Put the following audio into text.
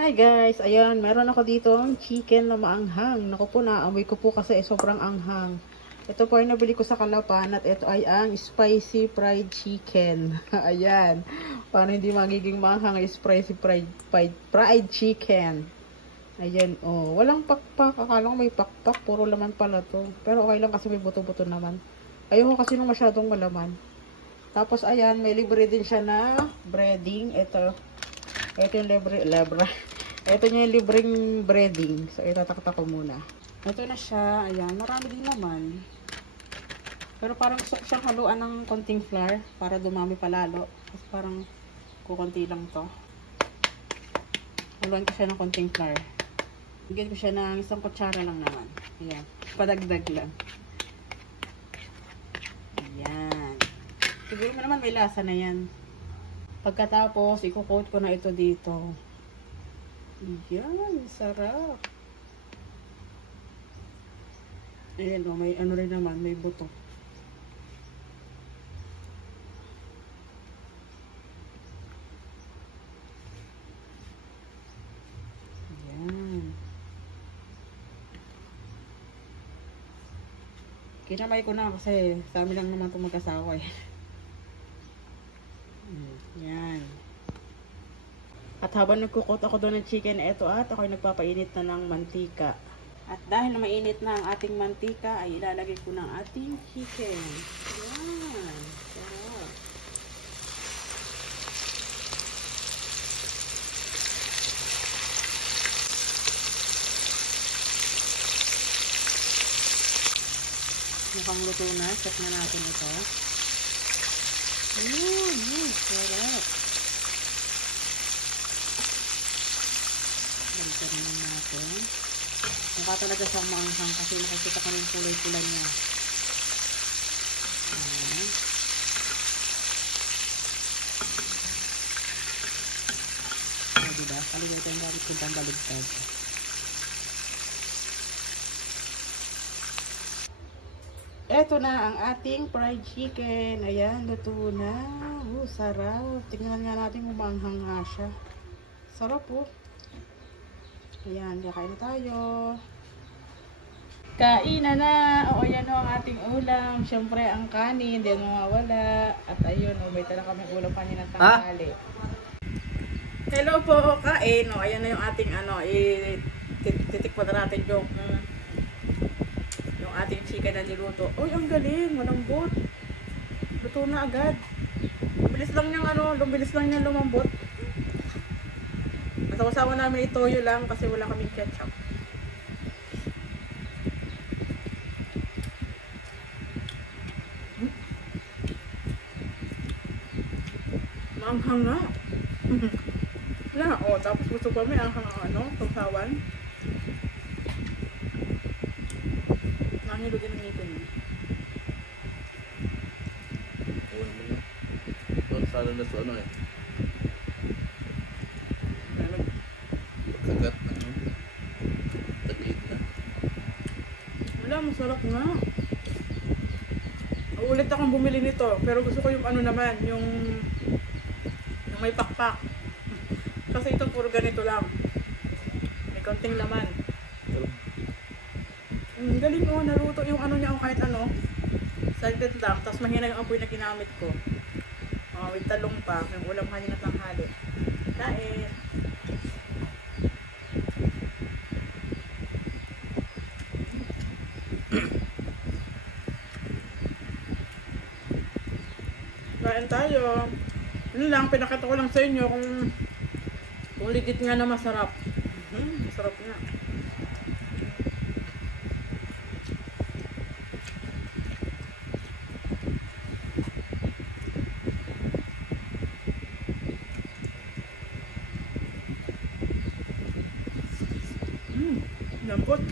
Hi guys, ayan, meron ako dito chicken na maanghang. Naku po, naamoy ko po kasi sobrang anghang. Ito po ay nabili ko sa Kalapan at ito ay ang spicy fried chicken. Ayan, paano hindi magiging maanghang spicy fried chicken. Ayan, oh, walang pakpak. Akala ko may pakpak, puro laman pala to. Pero okay lang kasi may buto-buto naman. Ayoko kasi nung masyadong malaman. Tapos ayan, may libre din siya na breading. Ito yung libre. Ito yung libreng breading. So, itatakta ko muna. Ito na siya. Ayan, marami din naman. Pero parang gusto ko siyang haluan ng konting flour para dumami palalo. Kasi parang kukunti lang to. Haluan ko siya ng konting flour. Bigyan ko siya ng isang kutsara lang naman. Ayan, padagdag lang. Ayan. Siguro mo naman may lasa na yan. Pagkatapos, i-coat ko na ito dito. Ayan, sarap. Ayan o, may ano rin naman, may buto. Ayan. Kinamay ko na kasi sa amin lang naman itong mag-asawa eh. Yan. At habang nagkukot ako doon ng chicken, eto at ako'y nagpapainit na ng mantika. At dahil mainit na ang ating mantika, ay ilalagay ko ng ating chicken. Yan. Sarap. Mukhang luto na. Set na natin ito. Sarap. Balikan naman natin. Mukha talaga siyang maanghang kasi nakikita ko na yung kulay-kulay niya. Ayan. O, diba? Kalimutan yung gamit ko dang baligtad. Eto na ang ating fried chicken. Ayan, luto na. Sarap. Tingnan nga natin kung maanghang nga siya. Sarap po. Ayan, kakain tayo. Kain na. O, ayan o ang ating ulam. Siyempre, ang kanin. Hindi mawawala. At ayun o, may tala kami ulam kanina ng tanghali. Hello po, kain. O, ayan na yung ating ano. Titikpan na natin yung ating chicken na niluto. Uy, ang galing. Malambot. Luto na agad. Lumilis lang niyang lumambot. Kasama namin itoyo lang kasi wala kaming ketchup. Maanghang nga. O, tapos gusto ko may anghang pagsawan. Nangilo din ang ngipin mo. Oo naman na. Doon sana na sa eh. Pagkagat na taglit na. Wala, masarap nga. Ulit akong bumili nito. Pero gusto ko yung naman, yung may pakpak. Kasi ito puro ganito lang. May konting laman. Galing o, naluto yung niya o kahit saglit lang, tapos mahina yung apoy na ginamit ko. With talong pa, may ulam kanina tanghali. Kain! Kain tayo. Yun lang, pinakita ko lang sa inyo kung legit nga na masarap. Masarap nga. Lambot.